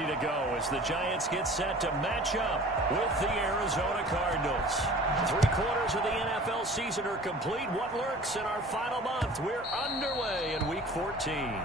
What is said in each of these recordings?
ready to go as the Giants get set to match up with the Arizona Cardinals. 3/4 of the NFL season are complete. What lurks in our final month? We're underway in Week 14.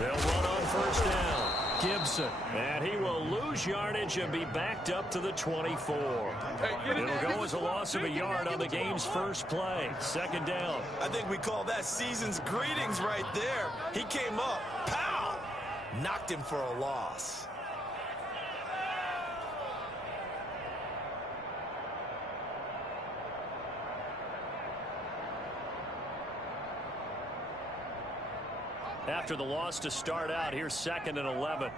They'll run on first down. Gibson. And he will lose yardage and be backed up to the 24. It'll go as a loss of a yard on the game's first play. Second down. I think we call that season's greetings right there. He came up. Pow! Knocked him for a loss. After the loss to start out, here's 2nd and 11.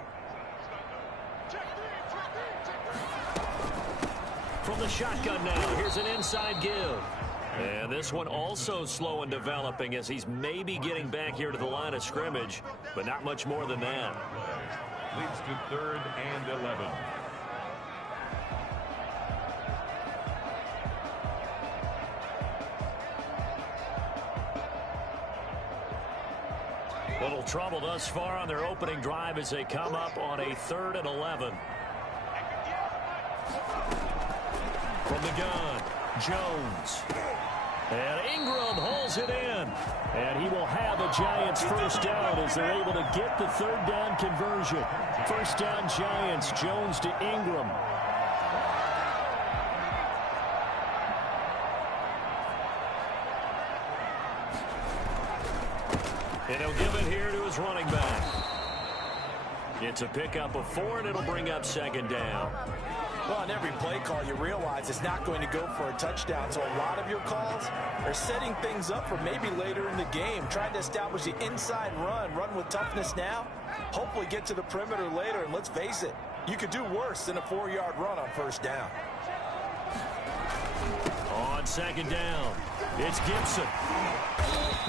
From the shotgun now, here's an inside give. And this one also slow in developing as he's maybe getting back here to the line of scrimmage, but not much more than that. Leads to 3rd and 11. Little trouble thus far on their opening drive as they come up on a 3rd and 11. From the gun, Jones. And Ingram holds it in. And he will have a Giants first down as they're able to get the 3rd down conversion. First down Giants, Jones to Ingram. And he'll give it here to his running back. It's a pickup of 4, and it'll bring up 2nd down. Well, on every play call, you realize it's not going to go for a touchdown. So a lot of your calls are setting things up for maybe later in the game, trying to establish the inside run with toughness now, hopefully get to the perimeter later. And let's face it, you could do worse than a 4-yard run on first down. On 2nd down, it's Gibson.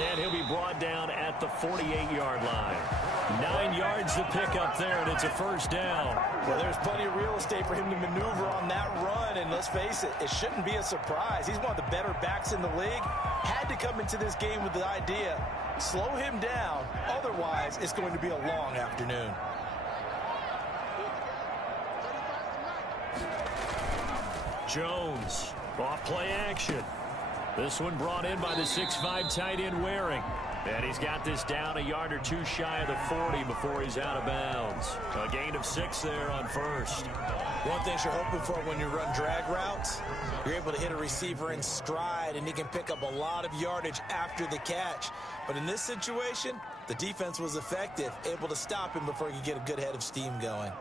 And he'll be brought down at the 48-yard line. 9 yards to pick up there, and it's a first down. Well, there's plenty of real estate for him to maneuver on that run, and let's face it, it shouldn't be a surprise. He's one of the better backs in the league. Had to come into this game with the idea, slow him down, otherwise it's going to be a long afternoon. Jones, off play action. This one brought in by the 6'5" tight end Waring. And he's got this down a yard or 2 shy of the 40 before he's out of bounds. A gain of 6 there on first. One thing you're hoping for when you run drag routes, you're able to hit a receiver in stride, and he can pick up a lot of yardage after the catch. But in this situation, the defense was effective, able to stop him before he could get a good head of steam going.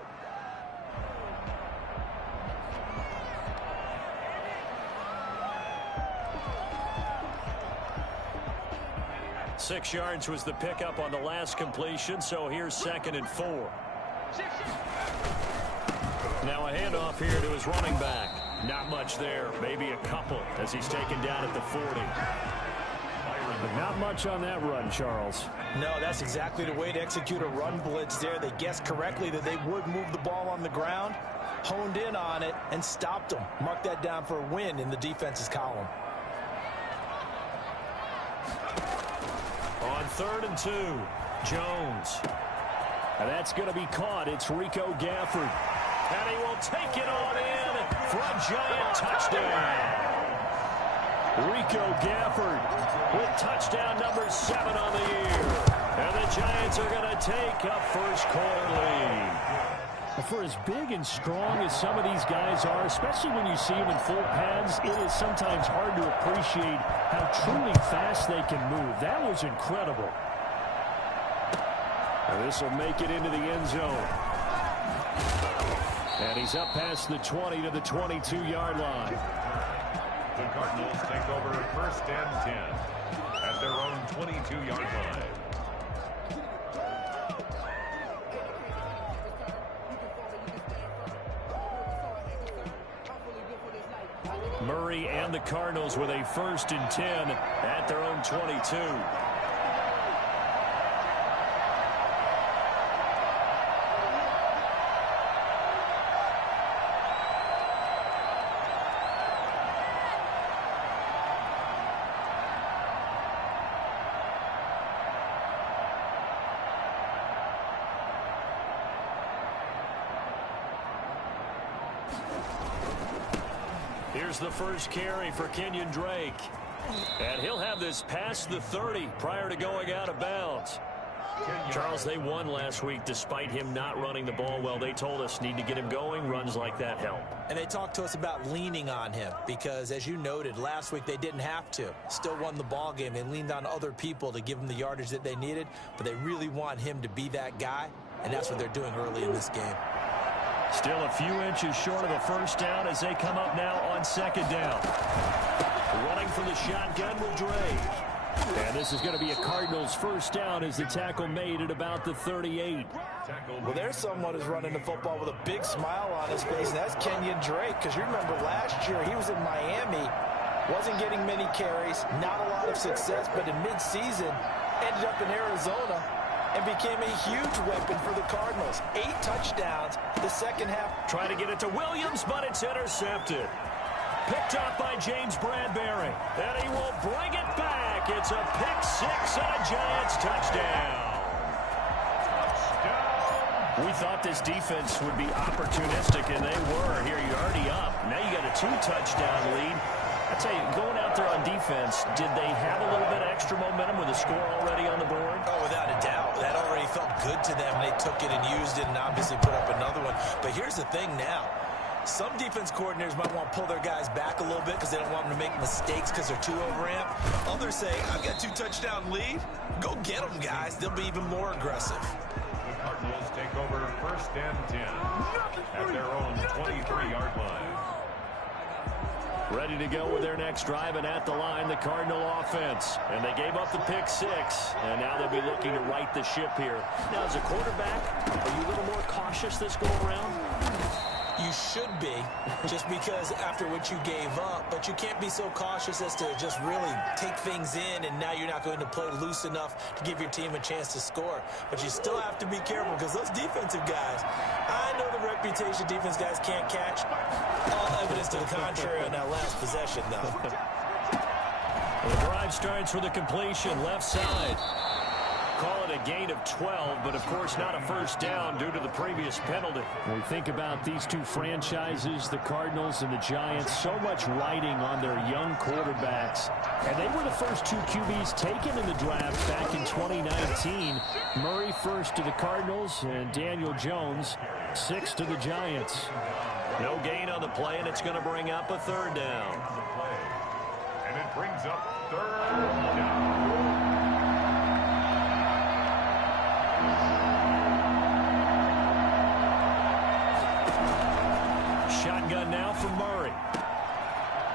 Six yards was the pickup on the last completion, so here's 2nd and 4. Now a handoff here to his running back. Not much there, maybe a couple as he's taken down at the 40. Not much on that run, Charles. No, that's exactly the way to execute a run blitz there. They guessed correctly that they would move the ball on the ground, honed in on it, and stopped them. Mark that down for a win in the defense's column. On 3rd and 2, Jones. And that's going to be caught. It's Rico Gafford. And he will take it on in for a Giant touchdown. Rico Gafford with touchdown number 7 on the year. And the Giants are going to take a first-quarter lead. For as big and strong as some of these guys are, especially when you see them in full pads, it is sometimes hard to appreciate how truly fast they can move. That was incredible. And this will make it into the end zone. And he's up past the 20 to the 22-yard line. The Cardinals take over 1st and 10 at their own 22-yard line. Murray and the Cardinals with a 1st and 10 at their own 22. Here's the first carry for Kenyon Drake. And he'll have this past the 30 prior to going out of bounds. Charles, they won last week despite him not running the ball well. They told us need to get him going. Runs like that help. And they talked to us about leaning on him because, as you noted, last week they didn't have to. Still won the ball game. They leaned on other people to give them the yardage that they needed, but they really want him to be that guy, and that's what they're doing early in this game. Still a few inches short of a 1st down as they come up now on 2nd down. Running from the shotgun with Drake. And this is going to be a Cardinals 1st down as the tackle made at about the 38. Well, there's someone who's running the football with a big smile on his face, and that's Kenyon Drake, because you remember last year he was in Miami, wasn't getting many carries, not a lot of success, but in midseason ended up in Arizona and became a huge weapon for the Cardinals. 8 touchdowns the second half. Trying to get it to Williams, but it's intercepted. Picked up by James Bradbury. And he will bring it back. It's a pick 6 and a Giants touchdown. We thought this defense would be opportunistic, and they were. Here, you're already up. Now you got a 2-touchdown lead. I tell you, going out there on defense, did they have a little bit of extra momentum with a score already on the board? Oh, without a doubt. That already felt good to them. They took it and used it and obviously put up another one. But here's the thing now. Some defense coordinators might want to pull their guys back a little bit because they don't want them to make mistakes because they're too overamped. Others say, I've got a 2-touchdown lead. Go get them, guys. They'll be even more aggressive. The Cardinals take over 1st and 10 at their own 23-yard line. Ready to go with their next drive, and at the line, the Cardinal offense. And they gave up the pick 6, and now they'll be looking to right the ship here. Now, as a quarterback, are you a little more cautious this go-around? You should be, just because after what you gave up, but you can't be so cautious as to just really take things in, and now you're not going to play loose enough to give your team a chance to score. But you still have to be careful because those defensive guys, I know the reputation defense guys can't catch. All evidence to the contrary on that last possession, though. The drive starts with a completion, left side. Call it a gain of 12, but of course not a 1st down due to the previous penalty. When we think about these two franchises, the Cardinals and the Giants, so much riding on their young quarterbacks. And they were the first 2 QBs taken in the draft back in 2019. Murray first to the Cardinals and Daniel Jones 6th to the Giants. No gain on the play, and it's going to bring up a 3rd down. And it brings up 3rd down. Shotgun now for Murray.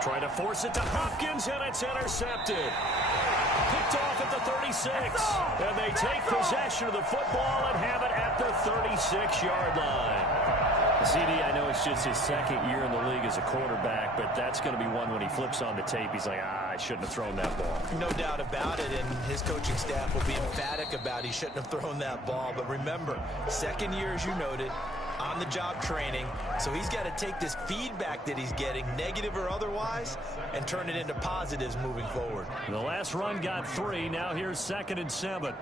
Trying to force it to Hopkins, and it's intercepted. Picked off at the 36. And they take possession of the football and have it at the 36-yard line. CD, I know it's just his 2nd year in the league as a quarterback, but that's going to be one when he flips on the tape. He's like, I shouldn't have thrown that ball. No doubt about it, and his coaching staff will be emphatic about he shouldn't have thrown that ball. But remember, 2nd year, as you noted, on-the-job training, so he's got to take this feedback that he's getting, negative or otherwise, and turn it into positives moving forward. The last run got 3. Now here's 2nd and 7.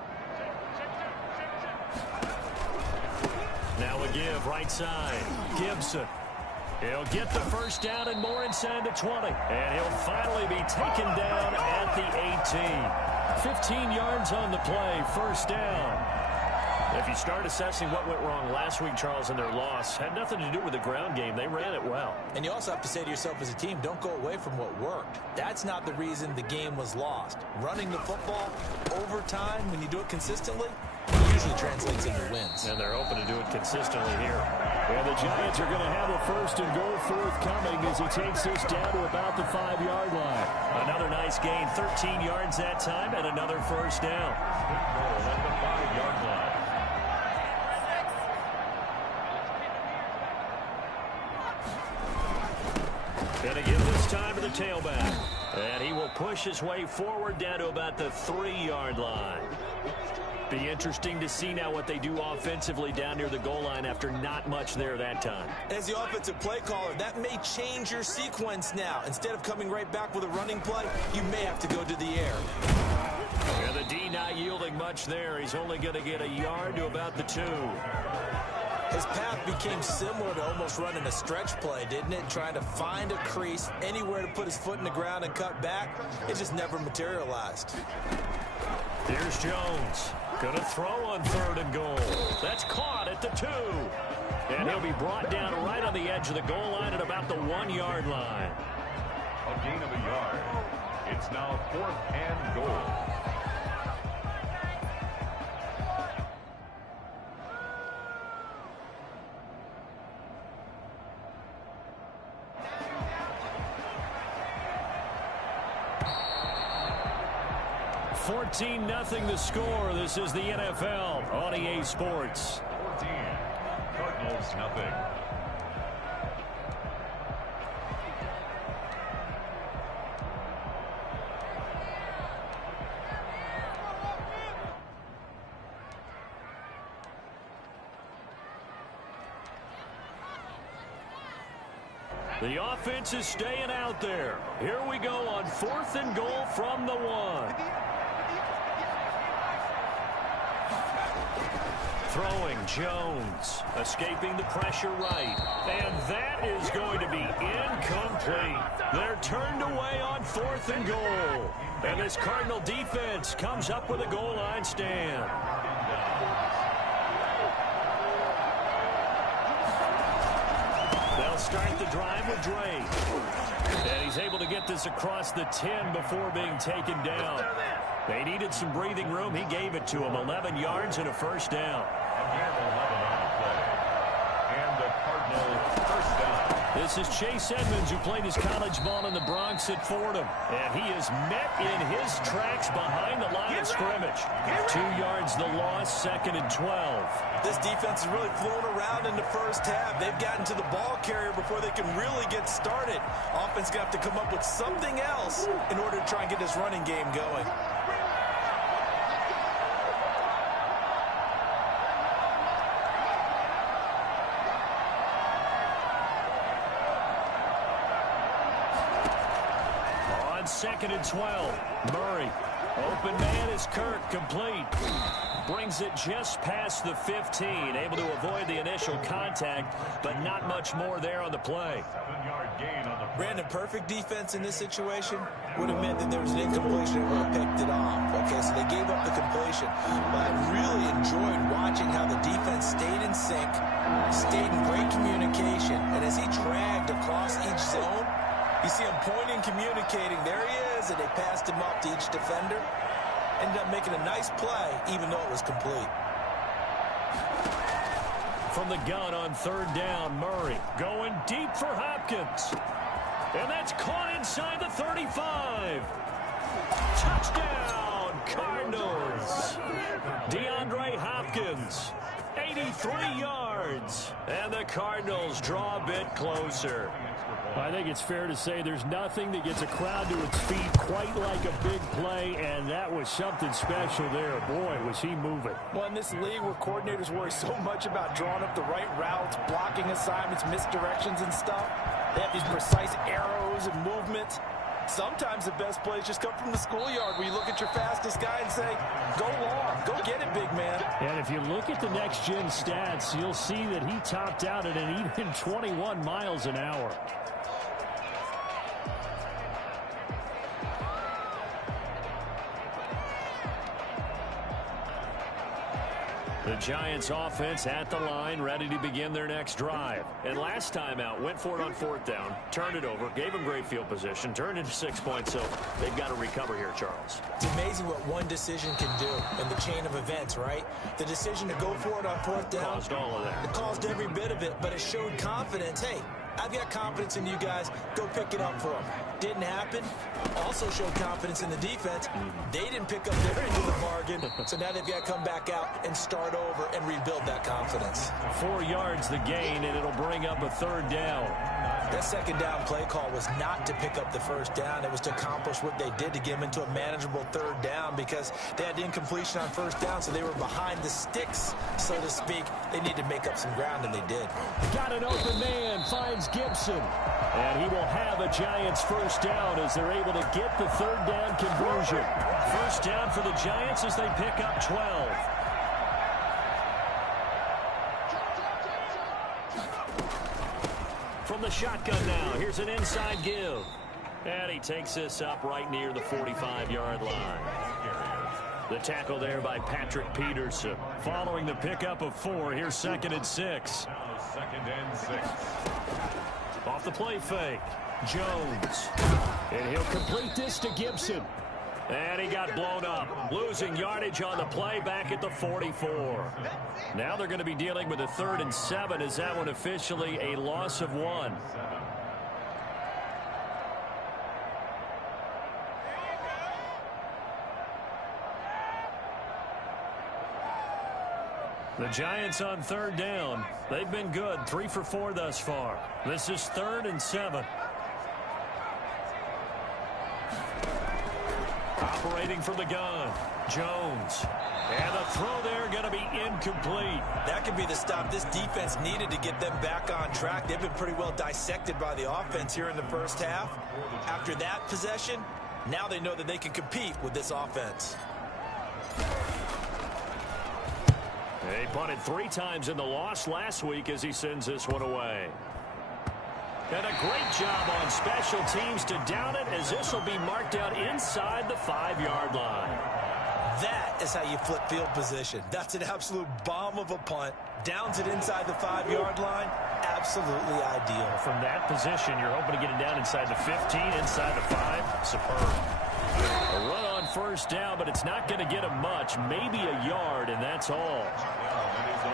Now a give, right side. Gibson. He'll get the 1st down and more inside the 20. And he'll finally be taken down at the 18. 15 yards on the play, 1st down. If you start assessing what went wrong last week, Charles, in their loss, had nothing to do with the ground game. They ran it well. And you also have to say to yourself as a team, don't go away from what worked. That's not the reason the game was lost. Running the football over time, when you do it consistently, it usually translates into wins. And they're hoping to do it consistently here. And the Giants are going to have a 1st and goal forthcoming as he takes this down to about the 5-yard line. Another nice gain, 13 yards that time, and another 1st down. Goal at the 5-yard line. And again this time for the tailback. And he will push his way forward down to about the 3-yard line. Be interesting to see now what they do offensively down near the goal line after not much there that time. As the offensive play caller, that may change your sequence now. Instead of coming right back with a running play, you may have to go to the air. Yeah, the D not yielding much there. He's only going to get a yard to about the 2. His path became similar to almost running a stretch play, didn't it? Trying to find a crease, anywhere to put his foot in the ground and cut back. It just never materialized. Here's Jones. Going to throw on 3rd and goal. That's caught at the 2. And he'll be brought down right on the edge of the goal line at about the 1-yard line. A gain of a yard. It's now 4th and goal. Nothing the score. This is the NFL on EA Sports. 14. Cardinals nothing. The offense is staying out there. Here we go on 4th and goal from the 1. Throwing Jones, escaping the pressure right. And that is going to be incomplete. They're turned away on 4th and goal. And this Cardinal defense comes up with a goal line stand. They'll start the drive with Drake. And he's able to get this across the 10 before being taken down. They needed some breathing room. He gave it to him. 11 yards and a 1st down. And the Cardinal 1st down. This is Chase Edmonds, who played his college ball in the Bronx at Fordham. And he is met in his tracks behind the line of scrimmage. 2 yards the loss, 2nd and 12. This defense is really flown around in the first half. They've gotten to the ball carrier before they can really get started. Offense got to come up with something else in order to try and get this running game going. On 2nd and 12, Murray. Open man is Kirk, complete. Brings it just past the 15, able to avoid the initial contact, but not much more there on the play. 7-yard gain on the play. Brandon, perfect defense in this situation would have meant that there was an incompletion and would have picked it off. Okay, so they gave up the completion. But I really enjoyed watching how the defense stayed in sync, stayed in great communication, and as he dragged across each zone, you see him pointing, communicating. There he is, and they passed him up to each defender. Ended up making a nice play, even though it was complete. From the gun on 3rd down, Murray going deep for Hopkins. And that's caught inside the 35. Touchdown, Cardinals. DeAndre Hopkins, 83 yards. And the Cardinals draw a bit closer. I think it's fair to say there's nothing that gets a crowd to its feet quite like a big play, and that was something special there. Boy, was he moving. Well, in this league where coordinators worry so much about drawing up the right routes, blocking assignments, misdirections and stuff, they have these precise arrows and movements. Sometimes the best plays just come from the schoolyard where you look at your fastest guy and say, go long, go get it, big man. And if you look at the next-gen stats, you'll see that he topped out at an even 21 miles an hour. The Giants offense at the line, ready to begin their next drive. And last time out, went for it on 4th down, turned it over, gave them great field position, turned into 6 points, so they've got to recover here, Charles. It's amazing what one decision can do in the chain of events, right? The decision to go for it on 4th down. Caused all of that. It caused every bit of it, but it showed confidence. Hey, I've got confidence in you guys. Go pick it up for them. Didn't happen. Also showed confidence in the defense. They didn't pick up their end of the bargain, so now they've got to come back out and start over and rebuild that confidence. 4 yards the gain, and it'll bring up a 3rd down. That 2nd down play call was not to pick up the 1st down. It was to accomplish what they did to get them into a manageable 3rd down because they had incompletion on 1st down, so they were behind the sticks, so to speak. They needed to make up some ground, and they did. Got an open man, finds Gibson. And he will have a Giants 1st down as they're able to get the 3rd down conversion. 1st down for the Giants as they pick up 12. From the shotgun now, here's an inside give. And he takes this up right near the 45-yard line. The tackle there by Patrick Peterson. Following the pickup of 4, here's 2nd and 6. 2nd and 6. Off the play fake, Jones. And he'll complete this to Gibson. And he got blown up, losing yardage on the play back at the 44. Now they're going to be dealing with a 3rd and 7. Is that one officially a loss of 1? The Giants on 3rd down. They've been good, 3 for 4 thus far. This is 3rd and 7. Operating from the gun, Jones. And the throw there going to be incomplete. That could be the stop this defense needed to get them back on track. They've been pretty well dissected by the offense here in the 1st half. After that possession, now they know that they can compete with this offense. They punted 3 times in the loss last week as he sends this one away. And a great job on special teams to down it as this will be marked out inside the 5-yard line. That is how you flip field position. That's an absolute bomb of a punt. Downs it inside the 5-yard line. Absolutely ideal. From that position, you're hoping to get it down inside the 15, inside the 5. Superb. A run on 1st down, but it's not going to get him much. Maybe a yard, and that's all.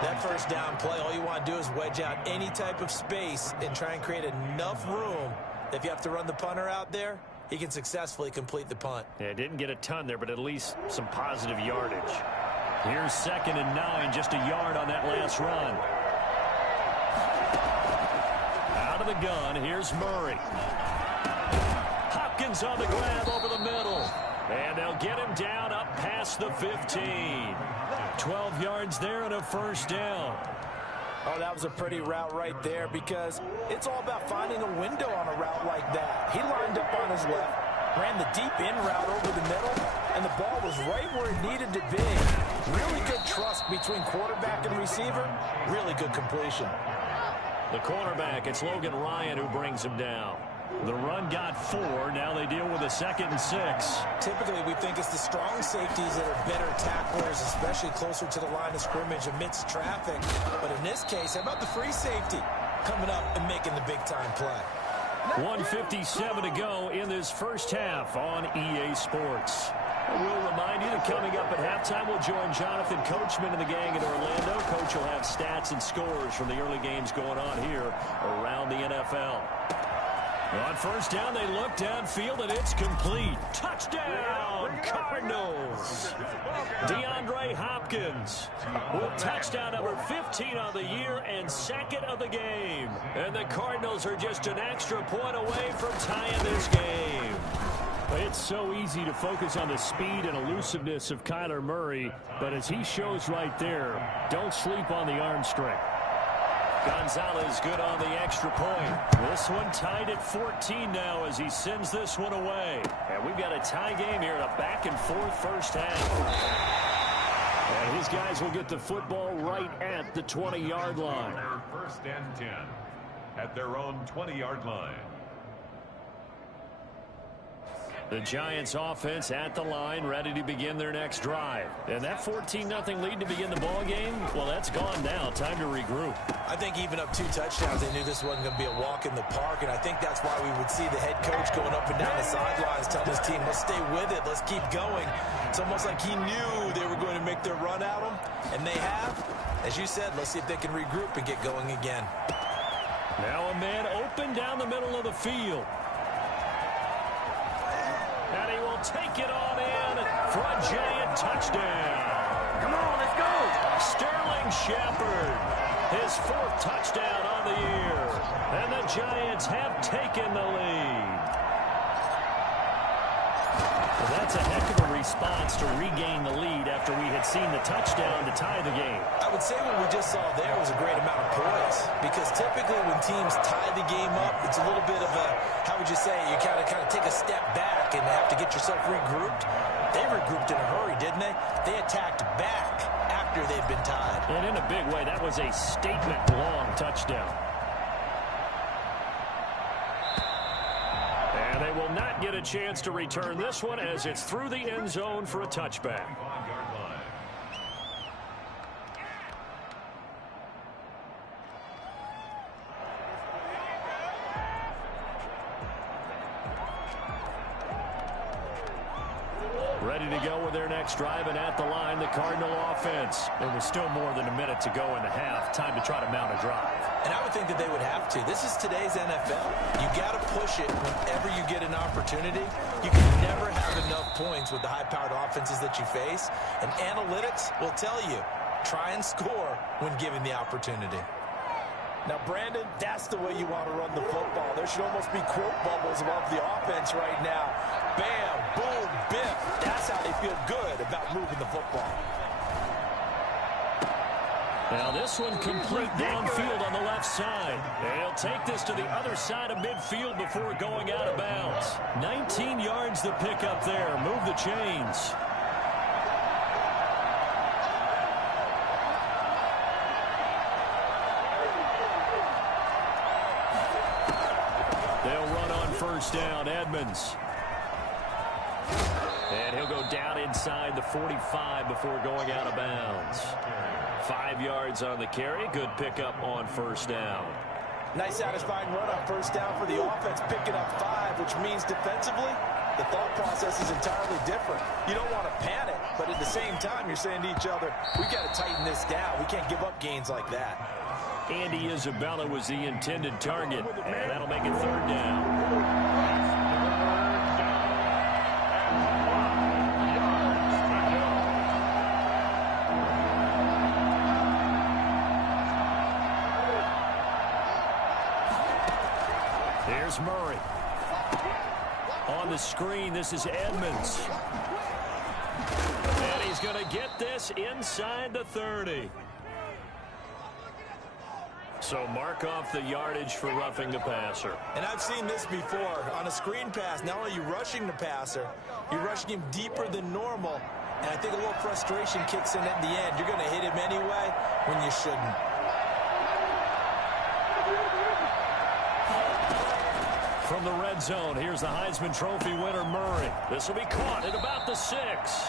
That 1st down play, all you want to do is wedge out any type of space and try and create enough room. If you have to run the punter out there, he can successfully complete the punt. Yeah, didn't get a ton there, but at least some positive yardage. Here's 2nd and 9, just a yard on that last run. Out of the gun, here's Murray. Hopkins on the grab over the middle. And they'll get him down up past the 15. 12 yards there and a 1st down. Oh, that was a pretty route right there because it's all about finding a window on a route like that. He lined up on his left, ran the deep in route over the middle, and the ball was right where it needed to be. Really good trust between quarterback and receiver. Really good completion. The cornerback, it's Logan Ryan who brings him down. The run got 4. Now they deal with a 2nd and 6. Typically, we think it's the strong safeties that are better tacklers, especially closer to the line of scrimmage amidst traffic. But in this case, how about the free safety coming up and making the big-time play? 1:57 to go in this 1st half on EA Sports. We'll remind you that coming up at halftime, we'll join Jonathan Coachman and the gang in Orlando. Coach will have stats and scores from the early games going on here around the NFL. On 1st down, they look downfield, and it's complete. Touchdown, Cardinals. DeAndre Hopkins with touchdown number 15 of the year and 2nd of the game. And the Cardinals are just an extra point away from tying this game. It's so easy to focus on the speed and elusiveness of Kyler Murray, but as he shows right there, don't sleep on the arm strength. Gonzalez good on the extra point. This one tied at 14 now as he sends this one away. And we've got a tie game here in a back-and-forth 1st half. And his guys will get the football right at the 20-yard line. 1st and 10 at their own 20-yard line. The Giants offense at the line, ready to begin their next drive. And that 14-0 lead to begin the ball game, well, that's gone now. Time to regroup. I think even up 2 touchdowns, they knew this wasn't going to be a walk in the park, and I think that's why we would see the head coach going up and down the sidelines telling his team, let's stay with it, let's keep going. It's almost like he knew they were going to make their run at him, and they have. As you said, let's see if they can regroup and get going again. Now a man open down the middle of the field. And he will take it on in for a Giant touchdown. Come on, let's go. Sterling Shepard, his 4th touchdown on the year. And the Giants have taken the lead. Well, that's a heck of a response to regain the lead after we had seen the touchdown to tie the game. I would say what we just saw there was a great amount of poise, because typically when teams tie the game up, it's a little bit of a, how would you say, you kind of take a step back and have to get yourself regrouped. They regrouped in a hurry, didn't they? They attacked back after they'd been tied. And in a big way, that was a statement-long touchdown. And they will not get a chance to return this one as it's through the end zone for a touchback. Ready to go with their next drive, and at the line, the Cardinal offense. There was still more than a minute to go in the half. Time to try to mount a drive. And I would think that they would have to. This is today's NFL. You got to push it whenever you get an opportunity. You can never have enough points with the high-powered offenses that you face. And analytics will tell you, try and score when given the opportunity. Now, Brandon, that's the way you want to run the football. There should almost be quote bubbles above the offense right now. Bam, boom, biff. That's how they feel good about moving the football. Now this one complete downfield on the left side. They'll take this to the other side of midfield before going out of bounds. 19 yards to pick up there. Move the chains. They'll run on first down. Edmonds. And he'll go down inside the 45 before going out of bounds. 5 yards on the carry. Good pickup on first down. Nice satisfying run on first down for the offense, picking up 5, which means defensively, the thought process is entirely different. You don't want to panic, but at the same time, you're saying to each other, we got to tighten this down. We can't give up gains like that. Andy Isabella was the intended target, and that'll make it third down. Here's Murray. On the screen, this is Edmonds. And he's going to get this inside the 30. So mark off the yardage for roughing the passer. And I've seen this before. On a screen pass, not only are you rushing the passer, you're rushing him deeper than normal. And I think a little frustration kicks in at the end. You're going to hit him anyway when you shouldn't. From the red zone, here's the Heisman Trophy winner, Murray. This will be caught at about the 6.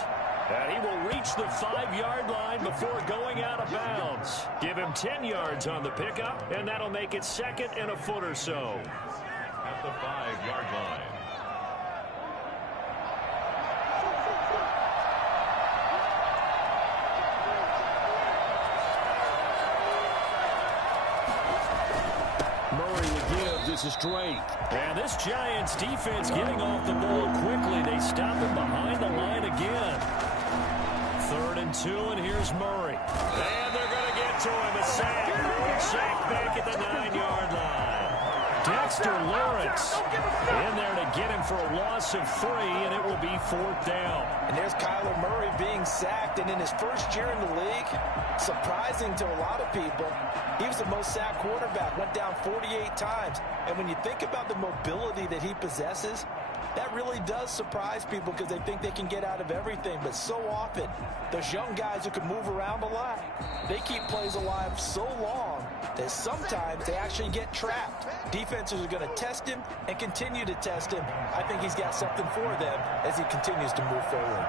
And he will reach the 5-yard line before going out of bounds. Give him 10 yards on the pickup, and that'll make it second and a foot or so. At the 5-yard line. Murray will give. This is Drake. And this Giants defense getting off the ball quickly. They stop him behind the line again. 3rd and 2, and here's Murray. And they're going to get to him. A sack. Sack back at the 9-yard line. Dexter Lawrence in there to get him for a loss of 3, and it will be 4th down. And there's Kyler Murray being sacked, and in his first year in the league, surprising to a lot of people, he was the most sacked quarterback, went down 48 times. And when you think about the mobility that he possesses, that really does surprise people because they think they can get out of everything. But so often, those young guys who can move around a lot, they keep plays alive so long that sometimes they actually get trapped. Defenses are going to test him and continue to test him. I think he's got something for them as he continues to move forward.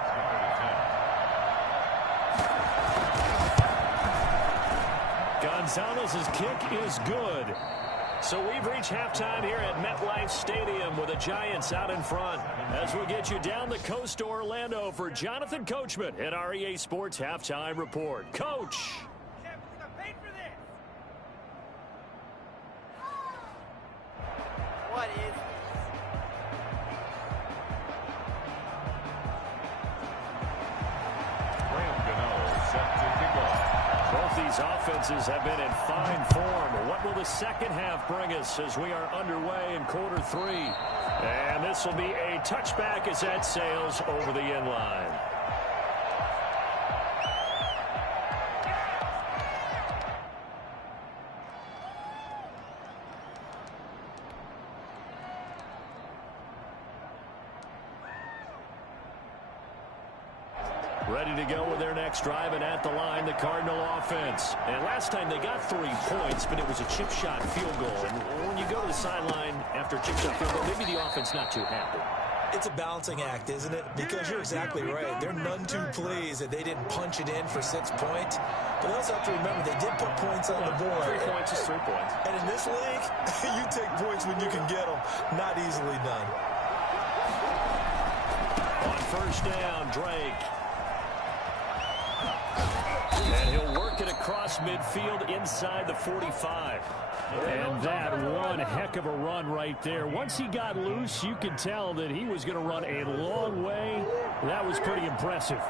Gonzalez's kick is good. So we've reached halftime here at MetLife Stadium with the Giants out in front. As we get you down the coast to Orlando for Jonathan Coachman at our EA Sports Halftime Report. Coach. What is Graham Gano set to kick off. Both these These offenses have been in fine form. What will the second half bring us as we are underway in quarter 3? And this will be a touchback as that sails over the end line. Ready to go with their next drive, and at the line, the Cardinal offense. And last time they got 3 points, but it was a chip shot field goal. And when you go to the sideline after a chip shot field goal, maybe the offense not too happy. It's a balancing act, isn't it? Because you're exactly right. They're none too pleased that they didn't punch it in for 6 points. But they also have to remember they did put points on the board. 3 points is 3 points. And in this league, you take points when you can get them. Not easily done. On first down, Drake. And he'll work it across midfield inside the 45. And that one heck of a run right there. Once he got loose, you could tell that he was going to run a long way. That was pretty impressive.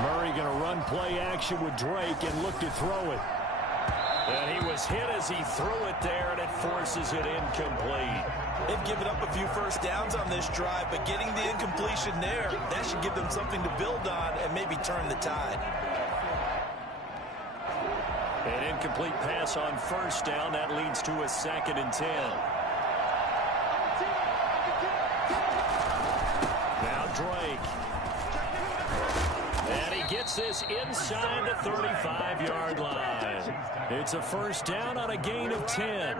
Murray going to run play action with Drake and look to throw it. And he was hit as he threw it there, and it forces it incomplete. They've given up a few first downs on this drive, but getting the incompletion there, that should give them something to build on and maybe turn the tide. An incomplete pass on first down. That leads to a 2nd and 10. Now Drake. And he gets this inside the 35-yard line. It's a first down on a gain of 10.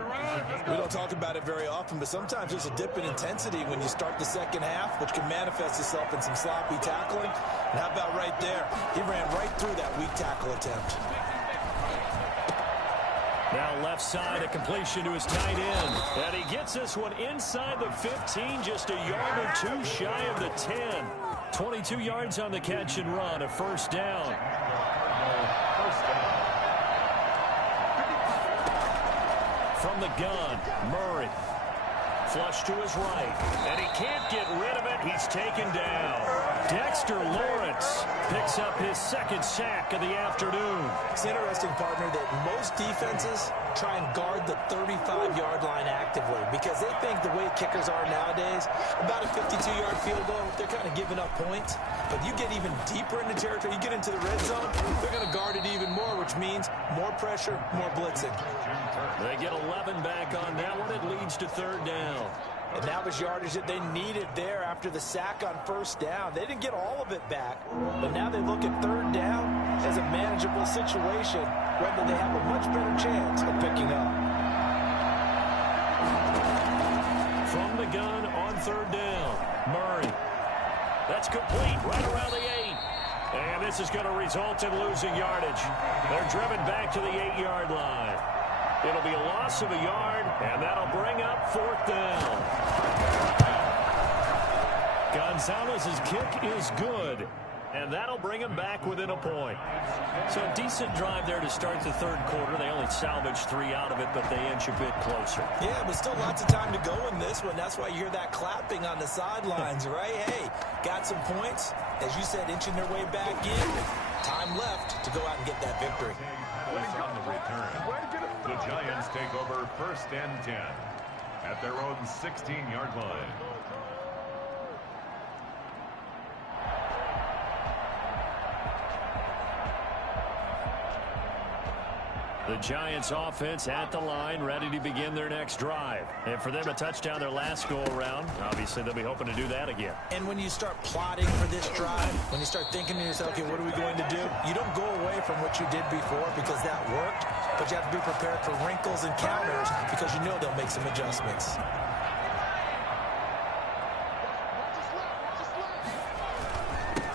We don't talk about it very often, but sometimes there's a dip in intensity when you start the second half, which can manifest itself in some sloppy tackling. And how about right there? He ran right through that weak tackle attempt. Now left side, a completion to his tight end. And he gets this one inside the 15, just a yard or 2 shy of the 10. 22 yards on the catch and run, a first down. From the gun, Murray. Flush to his right. And he can't get rid of it. He's taken down. Dexter Lawrence picks up his 2nd sack of the afternoon. It's interesting, partner, that most defenses try and guard the 35-yard line actively because they think the way kickers are nowadays, about a 52-yard field goal, they're kind of giving up points. But you get even deeper into territory, you get into the red zone, they're going to guard it even more, which means more pressure, more blitzing. They get 11 back on that one. It leads to 3rd down. And that was yardage that they needed there after the sack on first down. They didn't get all of it back, but now they look at 3rd down as a manageable situation, whether they have a much better chance of picking up. From the gun on 3rd down, Murray. That's complete right around the 8. And this is going to result in losing yardage. They're driven back to the 8-yard line. It'll be a loss of a yard, and that'll bring up 4th down. Gonzalez's kick is good, and that'll bring him back within a point. So a decent drive there to start the 3rd quarter. They only salvaged 3 out of it, but they inch a bit closer. Yeah, but still lots of time to go in this one. That's why you hear that clapping on the sidelines, right? Hey, got some points. As you said, inching their way back in. Time left to go out and get that victory. On the return, the Giants take over 1st and 10 at their own 16-yard line. The Giants offense at the line, ready to begin their next drive. And for them, a touchdown their last go-around. Obviously, they'll be hoping to do that again. And when you start plotting for this drive, when you start thinking to yourself, okay, what are we going to do? You don't go away from what you did before because that worked, but you have to be prepared for wrinkles and counters because you know they'll make some adjustments.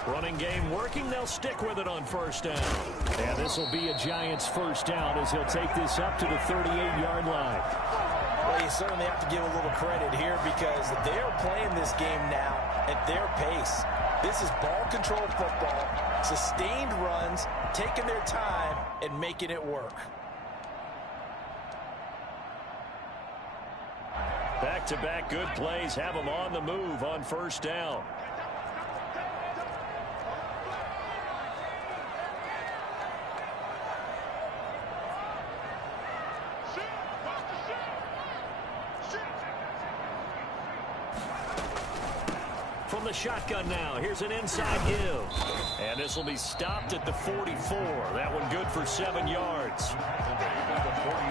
Running game working. They'll stick with it on first down. And this will be a Giants first down as he'll take this up to the 38-yard line. Well, you certainly have to give a little credit here because they're playing this game now at their pace. This is ball control football, sustained runs, taking their time and making it work. Back-to-back good plays have them on the move on first down. shotgun now. Here's an inside give. And this will be stopped at the 44. That one good for 7 yards.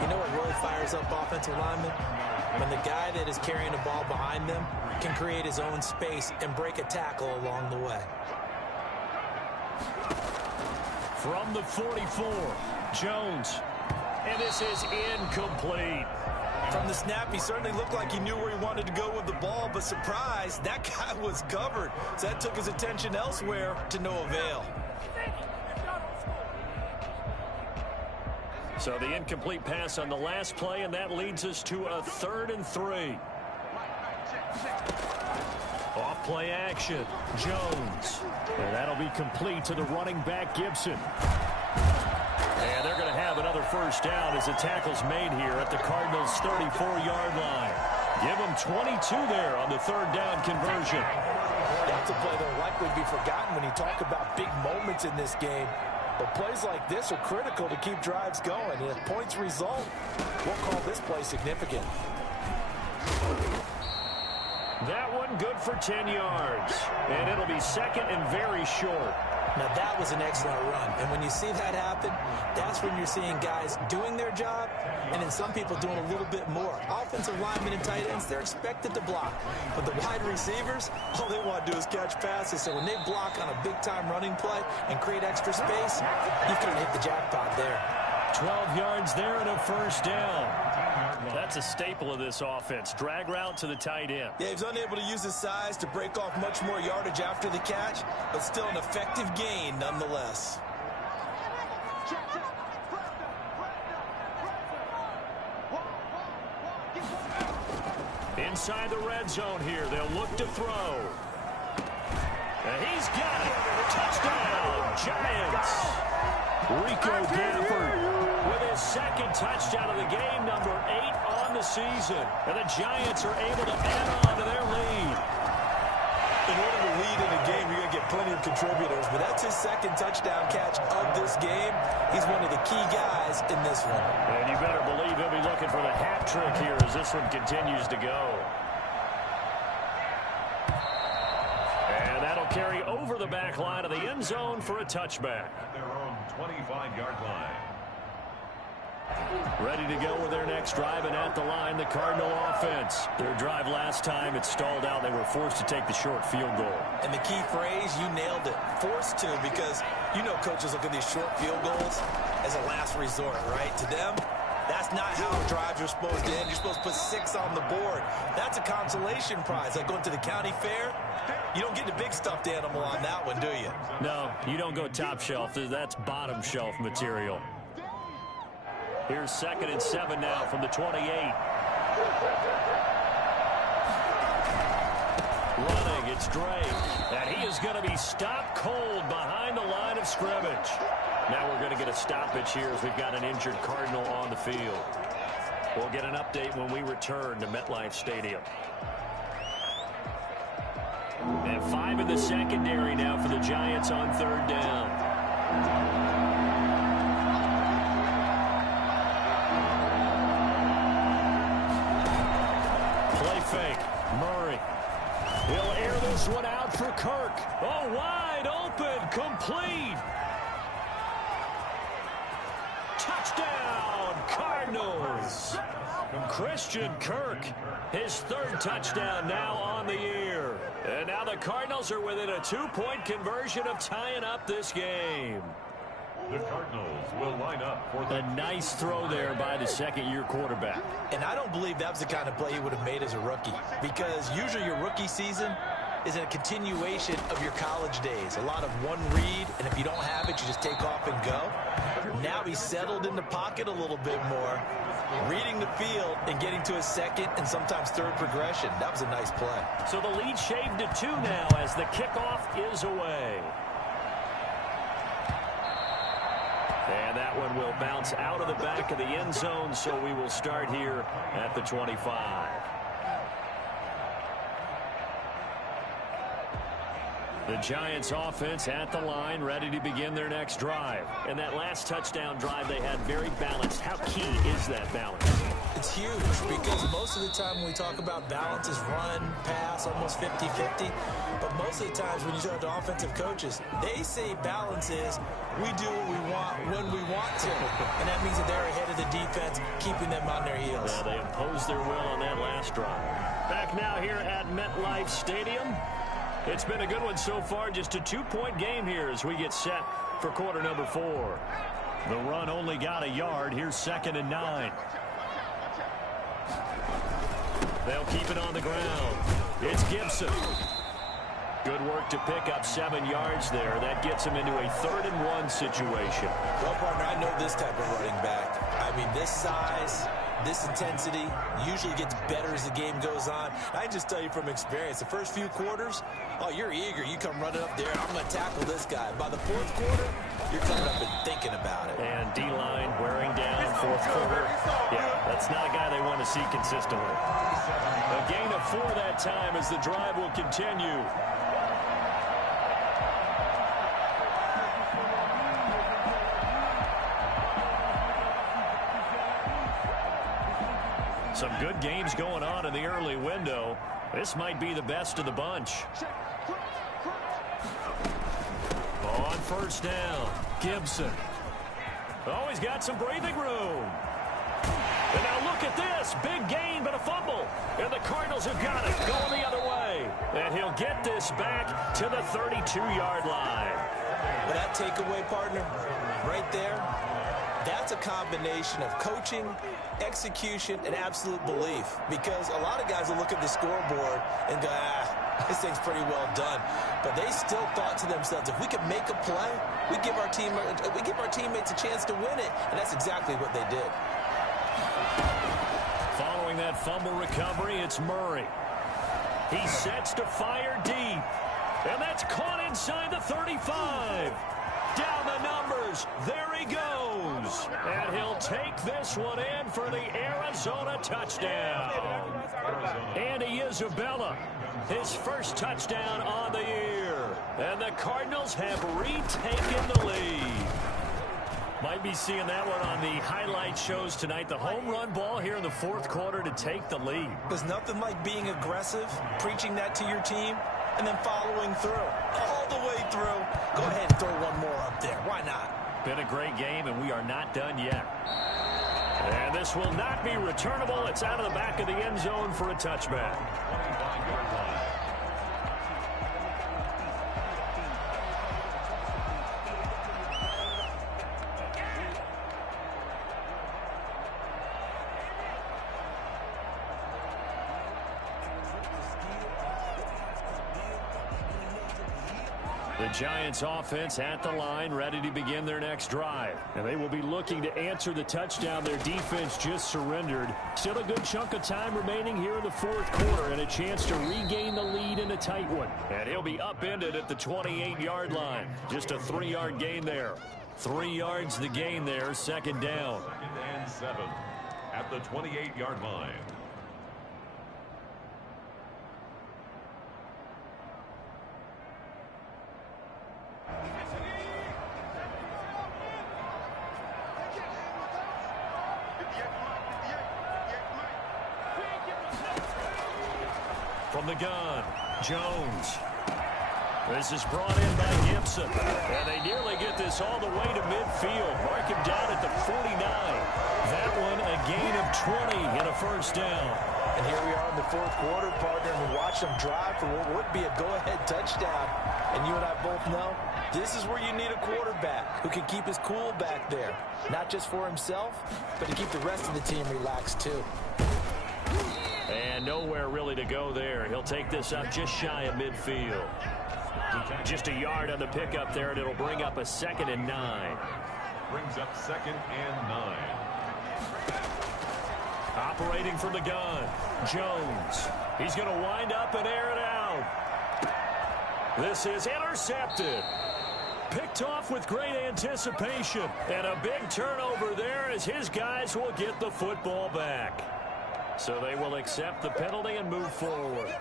You know what really fires up offensive linemen? When the guy that is carrying the ball behind them can create his own space and break a tackle along the way. From the 44, Jones. And this is incomplete. From the snap, he certainly looked like he knew where he wanted to go with the ball, but surprise, that guy was covered. So that took his attention elsewhere to no avail. So the incomplete pass on the last play, and that leads us to a 3rd and 3. Off play action, Jones. And that'll be complete to the running back, Gibson. And they're going to have another first down as the tackle's made here at the Cardinals' 34-yard line. Give them 22 there on the 3rd down conversion. That's a play that will likely be forgotten when you talk about big moments in this game. But plays like this are critical to keep drives going. And if points result, we'll call this play significant. That one good for 10 yards. And it'll be 2nd and very short. Now, that was an excellent run. And when you see that happen, that's when you're seeing guys doing their job and then some people doing a little bit more. Offensive linemen and tight ends, they're expected to block. But the wide receivers, all they want to do is catch passes. So when they block on a big-time running play and create extra space, you can hit the jackpot there. 12 yards there and a first down. That's a staple of this offense. Drag route to the tight end. Yeah, he was unable to use his size to break off much more yardage after the catch, but still an effective gain nonetheless. Inside the red zone here. They'll look to throw. And he's got it. Touchdown, Giants. Rico Gafford with his 2nd touchdown of the game, number 8 on the season. And the Giants are able to add on to their lead. In order to lead in a game, you're going to get plenty of contributors, but that's his 2nd touchdown catch of this game. He's one of the key guys in this one. And you better believe he'll be looking for the hat trick here as this one continues to go. And that'll carry over the back line of the end zone for a touchback. At their own 25-yard line. Ready to go with their next drive, and at the line, the Cardinal offense. Their drive last time, it stalled out. They were forced to take the short field goal. And the key phrase, you nailed it, forced to, because you know coaches look at these short field goals as a last resort, right? To them, that's not how drives are supposed to end. You're supposed to put 6 on the board. That's a consolation prize, like going to the county fair. You don't get the big stuffed animal on that one, do you? No, you don't go top shelf. That's bottom shelf material. Here's 2nd and 7 now from the 28. Running, it's Drake. And he is going to be stopped cold behind the line of scrimmage. Now we're going to get a stoppage here as we've got an injured Cardinal on the field. We'll get an update when we return to MetLife Stadium. And 5 in the secondary now for the Giants on 3rd down. Fake. Murray. He'll air this one out for Kirk. Oh, wide open. Complete. Touchdown, Cardinals. Christian Kirk, his 3rd touchdown now on the year. And now the Cardinals are within a 2-point conversion of tying up this game. The Cardinals will line up for the... A nice throw there by the 2nd-year quarterback. And I don't believe that was the kind of play he would have made as a rookie, because usually your rookie season is a continuation of your college days. A lot of one read, and if you don't have it, you just take off and go. Now he's settled in the pocket a little bit more, reading the field and getting to his 2nd and sometimes 3rd progression. That was a nice play. So the lead shaved to 2 now as the kickoff is away. And that one will bounce out of the back of the end zone, so we will start here at the 25. The Giants offense at the line, ready to begin their next drive. And that last touchdown drive they had very balanced. How key is that balance? It's huge because most of the time when we talk about balance is run, pass, almost 50-50. But most of the times when you talk to offensive coaches, they say balance is we do what we want when we want to. And that means that they're ahead of the defense, keeping them on their heels. Yeah, they imposed their will on that last drive. Back now here at MetLife Stadium. It's been a good one so far. Just a 2-point game here as we get set for quarter number 4. The run only got a yard. Here's 2nd and 9. They'll keep it on the ground. It's Gibson. Good work to pick up 7 yards there. That gets him into a 3rd and 1 situation. Well, partner, I know this type of running back. I mean, this size, this intensity usually gets better as the game goes on. I can just tell you from experience, the first few quarters, oh, you're eager. You come running up there, I'm going to tackle this guy. By the 4th quarter, you're coming up and thinking about it. And D-line wearing down 4th quarter. Yeah, that's not a guy they want to see consistently. A gain of 4 that time as the drive will continue. Some good games going on in the early window. This might be the best of the bunch. On 1st down, Gibson. Oh, he's got some breathing room. And now look at this. Big gain, but a fumble. And the Cardinals have got it going the other way. And he'll get this back to the 32-yard line. But that takeaway, partner, right there, that's a combination of coaching, execution, and absolute belief. Because a lot of guys will look at the scoreboard and go, this thing's pretty well done. But they still thought to themselves, if we could make a play, we give our teammates a chance to win it. And that's exactly what they did. Following that fumble recovery, it's Murray. He sets to fire deep. And that's caught inside the 35. Down the numbers. There he goes. And he'll take this one in for the Arizona touchdown. Andy Isabella, his first touchdown on the year. And the Cardinals have retaken the lead. Might be seeing that one on the highlight shows tonight. The home run ball here in the 4th quarter to take the lead. There's nothing like being aggressive, preaching that to your team, and then following through. All the way through. Go ahead and throw one more up there. Why not? Been a great game, and we are not done yet. And this will not be returnable. It's out of the back of the end zone for a touchback. The Giants offense at the line, ready to begin their next drive. And they will be looking to answer the touchdown their defense just surrendered. Still a good chunk of time remaining here in the 4th quarter and a chance to regain the lead in a tight one. And he'll be upended at the 28-yard line. Just a 3-yard gain there. 3 yards the gain there, 2nd down. 2nd and 7 at the 28-yard line. From the gun, Jones. This is brought in by Gibson. And they nearly get this all the way to midfield. Mark him down at the 49. That one a gain of 20 and a 1st down. And here we are in the 4th quarter, partner, and we watch them drive for what would be a go-ahead touchdown. And you and I both know this is where you need a quarterback who can keep his cool back there. Not just for himself, but to keep the rest of the team relaxed too. And nowhere really to go there. He'll take this up just shy of midfield. Just a yard on the pickup there, and it'll bring up a 2nd and 9. Brings up 2nd and 9. Operating from the gun, Jones. He's going to wind up and air it out. This is intercepted. Picked off with great anticipation. And a big turnover there as his guys will get the football back. So they will accept the penalty and move forward.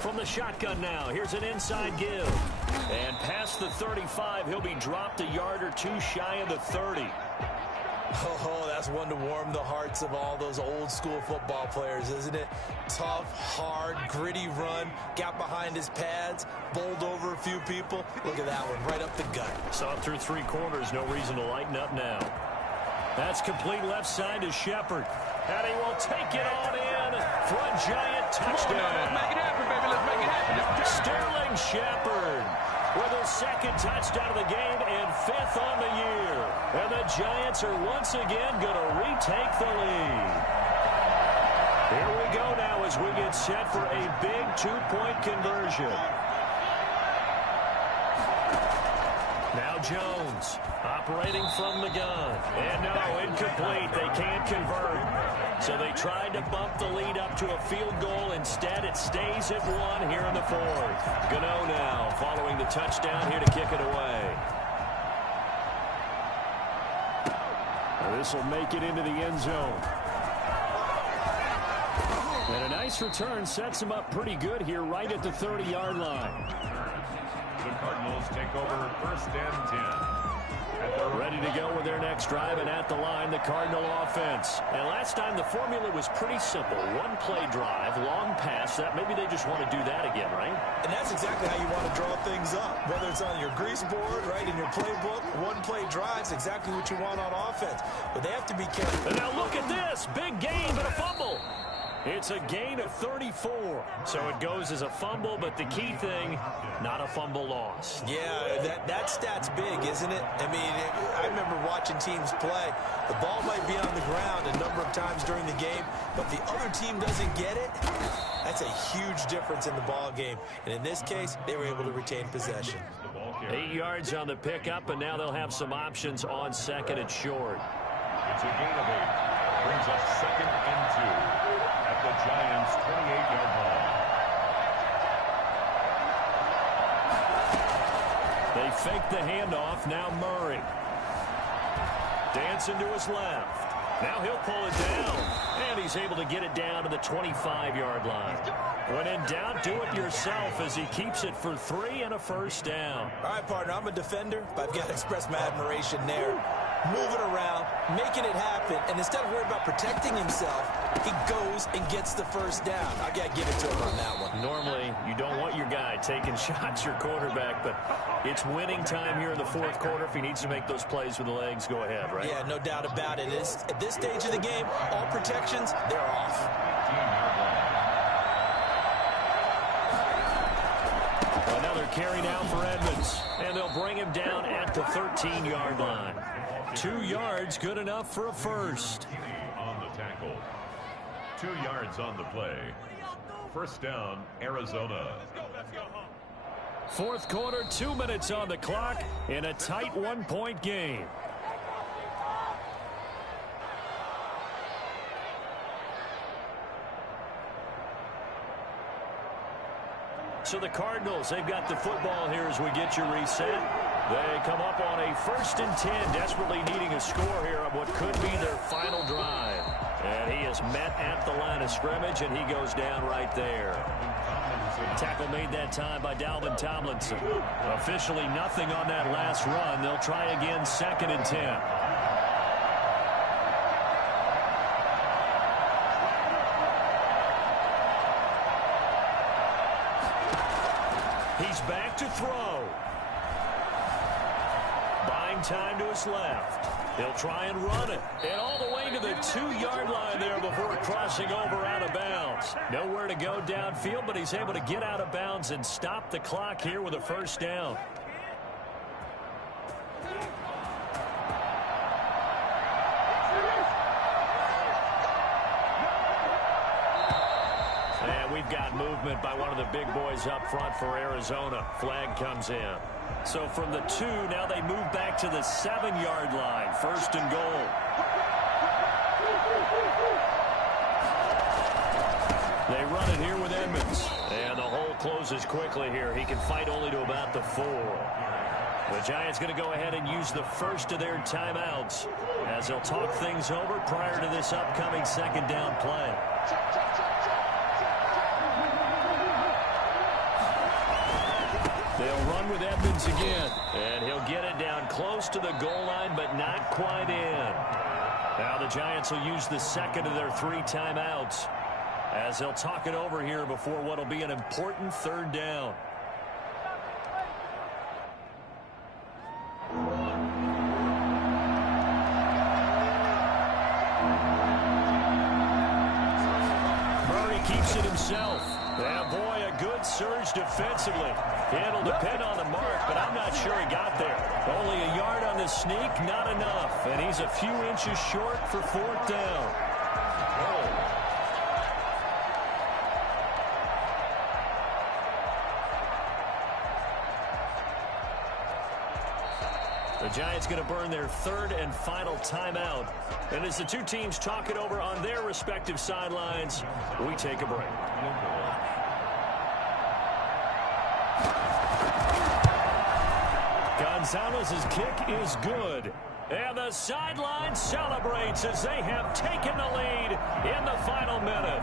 From the shotgun now, here's an inside give. And past the 35, he'll be dropped a yard or two shy of the 30. Oh, that's one to warm the hearts of all those old school football players, isn't it? Tough, hard, gritty run, got behind his pads, bowled over a few people. Look at that one, right up the gut. Saw it through 3 quarters, no reason to lighten up now. That's complete left side to Shepard. And he will take it on in for a giant touchdown. Let's make it happen, baby. Let's make it happen. Sterling Shepard with his 2nd touchdown of the game and 5th on the year. And the Giants are once again going to retake the lead. Here we go now as we get set for a big 2-point conversion. Now Jones operating from the gun. And no, incomplete. They can't convert. So they tried to bump the lead up to a field goal. Instead, it stays at 1 here in the 4th. Gano now following the touchdown here to kick it away. This will make it into the end zone. And a nice return sets him up pretty good here right at the 30-yard line. The Cardinals take over 1st and 10. Ready to go with their next drive, and at the line, the Cardinal offense. And last time, the formula was pretty simple. 1-play drive, long pass. That maybe they just want to do that again, right? And that's exactly how you want to draw things up. Whether it's on your grease board, right, in your playbook, 1-play drives, exactly what you want on offense. But they have to be careful. And now look at this. Big gain, but a fumble. It's a gain of 34. So it goes as a fumble, but the key thing, not a fumble loss. Yeah, that stat's big, isn't it? I mean, I remember watching teams play. The ball might be on the ground a number of times during the game, but the other team doesn't get it. That's a huge difference in the ball game. And in this case, they were able to retain possession. 8 yards on the pickup, and now they'll have some options on 2nd and short. It's a gain of 8. Brings us 2nd and 2. The Giants' 28-yard line. They fake the handoff. Now Murray. Dancing to his left. Now he'll pull it down. And he's able to get it down to the 25-yard line. When in doubt, do it yourself as he keeps it for 3 and a 1st down. All right, partner, I'm a defender, but I've got to express my admiration there. Moving around, making it happen, and instead of worrying about protecting himself, he goes and gets the 1st down. I got to give it to him on that one. Normally, you don't want your guy taking shots, your quarterback, but it's winning time here in the 4th quarter. If he needs to make those plays with the legs, go ahead, right? Yeah, no doubt about it. At this stage of the game, all protections, they're off. Another carry now for Edmonds, and they'll bring him down at the 13-yard line. 2 yards, good enough for a 1st. On the tackle. 2 yards on the play. 1st down, Arizona. 4th quarter, 2 minutes on the clock in a tight 1-point game. So the Cardinals, they've got the football here as we get you reset. They come up on a 1st and 10, desperately needing a score here on what could be their final drive. And he is met at the line of scrimmage, and he goes down right there. Tackle made that time by Dalvin Tomlinson. Officially nothing on that last run. They'll try again 2nd and 10. He's back to throw. Buying time to his left. He'll try and run it. And all the way to the 2-yard line there before crossing over out of bounds. Nowhere to go downfield, but he's able to get out of bounds and stop the clock here with a 1st down. And we've got movement by one of the big boys up front for Arizona. Flag comes in. So from the 2, now they move back to the 7-yard line. 1st and goal. They run it here with Edmonds. And the hole closes quickly here. He can fight only to about the 4. The Giants going to go ahead and use the first of their timeouts as they'll talk things over prior to this upcoming 2nd down play. They'll run with Edmonds again. And he'll get it down close to the goal line, but not quite in. Now the Giants will use the second of their 3 timeouts as they'll talk it over here before what will be an important third down. Keeps it himself. Yeah, boy, a good surge defensively. It'll depend on the mark, but I'm not sure he got there. Only a yard on the sneak, not enough. And he's a few inches short for 4th down. The Giants going to burn their 3rd and final timeout. And as the two teams talk it over on their respective sidelines, we take a break. Gonzalez's kick is good. And the sideline celebrates as they have taken the lead in the final minute.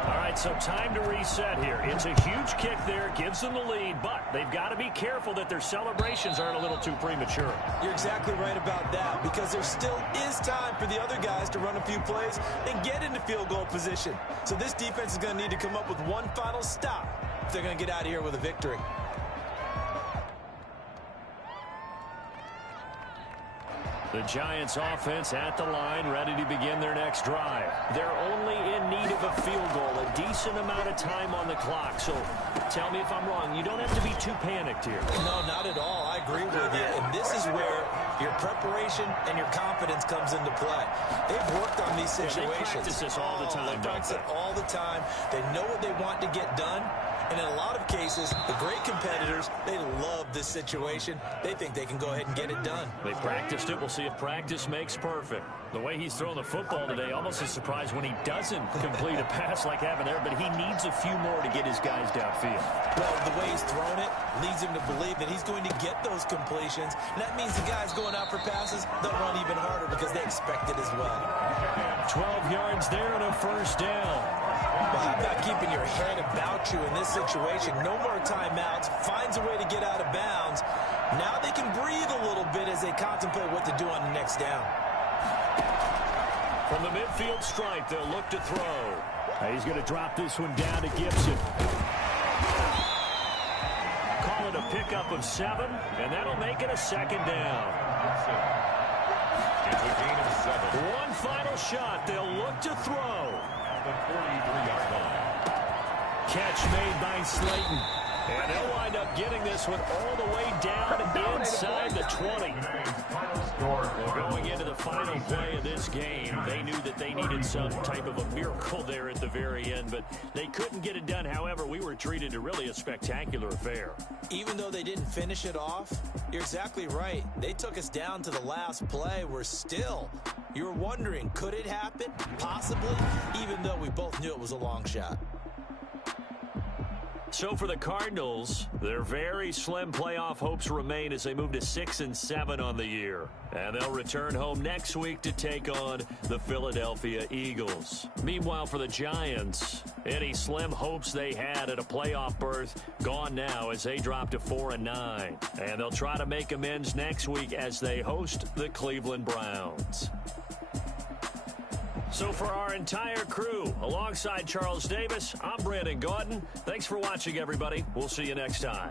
All right, so time to reset here. It's a huge kick there, gives them the lead, but they've got to be careful that their celebrations aren't a little too premature. You're exactly right about that, because there still is time for the other guys to run a few plays and get into field goal position. So this defense is going to need to come up with one final stop if they're going to get out of here with a victory. The Giants offense at the line, ready to begin their next drive. They're only in need of a field goal, a decent amount of time on the clock. So tell me if I'm wrong. You don't have to be too panicked here. No, not at all. I agree with you. And this is where your preparation and your confidence comes into play. They've worked on these situations. They practice this all the time. They practice it all the time. They know what they want to get done. And in a lot of cases, the great competitors, they love this situation. They think they can go ahead and get it done. They practiced it. We'll see if practice makes perfect. The way he's thrown the football today, almost a surprise when he doesn't complete a pass like having there, but he needs a few more to get his guys downfield. Well, the way he's thrown it leads him to believe that he's going to get those completions. And that means the guys going out for passes, they'll run even harder because they expect it as well. 12 yards there and a 1st down. Well, how about keeping your head about you in this situation? No more timeouts. Finds a way to get out of bounds. Now they can breathe a little bit as they contemplate what to do on the next down. From the midfield stripe, they'll look to throw. He's going to drop this one down to Gibson. Call it a pickup of 7, and that'll make it a 2nd down. It's a gain of 7. One final shot. They'll look to throw. The 43-yard line. Catch made by Slayton. And they'll wind up getting this one all the way down inside the 20. Going into the final play of this game, they knew that they needed some type of a miracle there at the very end, but they couldn't get it done. However, we were treated to really a spectacular affair. Even though they didn't finish it off, you're exactly right. They took us down to the last play. We're still, you're wondering, could it happen? Possibly, even though we both knew it was a long shot. So for the Cardinals, their very slim playoff hopes remain as they move to 6-7 on the year. And they'll return home next week to take on the Philadelphia Eagles. Meanwhile, for the Giants, any slim hopes they had at a playoff berth gone now as they drop to 4-9. And they'll try to make amends next week as they host the Cleveland Browns. So for our entire crew, alongside Charles Davis, I'm Brandon Gaudin. Thanks for watching, everybody. We'll see you next time.